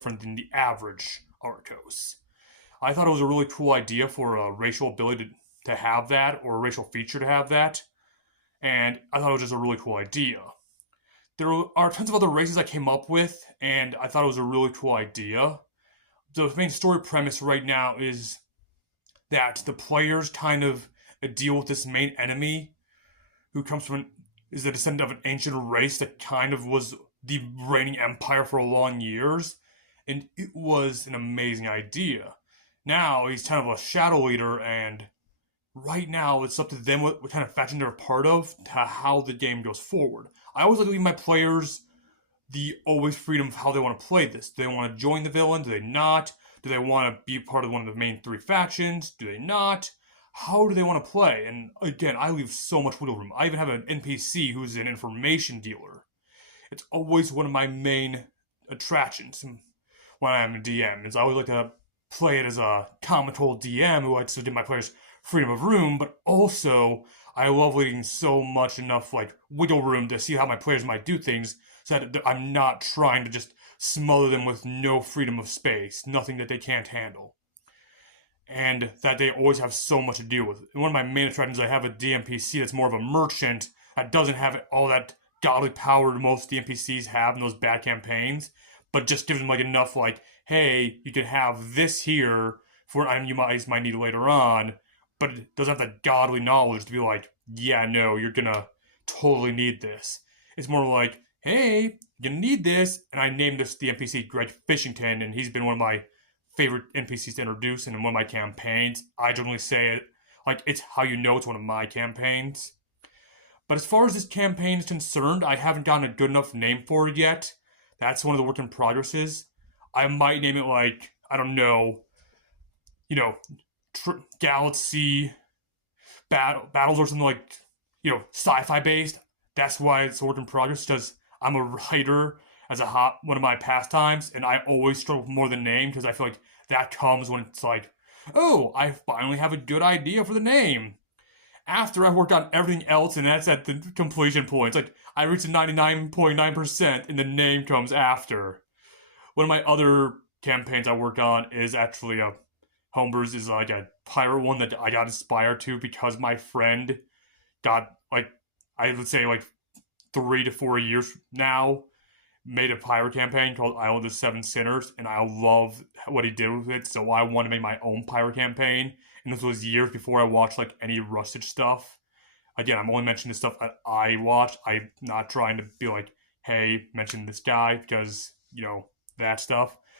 different than the average Arcos. I thought it was a really cool idea for a racial ability to have that, or a racial feature to have that, and I thought it was just a really cool idea. There are tons of other races I came up with, and I thought it was a really cool idea. The main story premise right now is that the players kind of deal with this main enemy who comes from is the descendant of an ancient race that kind of was the reigning empire for long years, and it was an amazing idea. Now he's kind of a shadow leader, and right now it's up to them what kind of faction they're a part of to how the game goes forward. I always like to leave my players the always freedom of how they want to play this. Do they want to join the villain? Do they not? Do they want to be part of one of the main three factions? Do they not? How do they want to play? And again, I leave so much wiggle room. I even have an NPC who's an information dealer. It's always one of my main attractions when I'm a DM. Is I always like to play it as a comical DM who likes to give my players freedom of room, but also I love leaving so much enough like wiggle room to see how my players might do things, so that I'm not trying to just smother them with no freedom of space, nothing that they can't handle, and that they always have so much to deal with. And one of my main attractions, I have a DMPC that's more of a merchant that doesn't have all that godly power most DMPCs have in those bad campaigns, but just gives them like enough like, hey, you can have this here for an item you might need later on, but it doesn't have that godly knowledge to be like, yeah, no, you're gonna totally need this. It's more like, hey, you're gonna need this, and I named this the NPC Greg Fishington, and he's been one of my favorite NPCs to introduce in one of my campaigns. I generally say it like it's how you know it's one of my campaigns. But as far as this campaign is concerned, I haven't gotten a good enough name for it yet. That's one of the work in progresses. I might name it like, I don't know, Galaxy battles or something like, sci-fi based. That's why it's a work in progress, because I'm a writer as one of my pastimes, and I always struggle with more than name, because I feel like that comes when it's like, oh, I finally have a good idea for the name. After I worked on everything else, and that's at the completion point. It's like I reached 99.9%, and the name comes after. One of my other campaigns I worked on is actually a homebrews, is like a pirate one that I got inspired to because my friend got like, I would say like 3 to 4 years now, made a pirate campaign called Isle of the Seven Sinners, and I love what he did with it, so I wanted to make my own pirate campaign. And this was years before I watched like any Rustage stuff. Again, I'm only mentioning the stuff that I watched. I'm not trying to be like, hey, mention this guy, because, that stuff.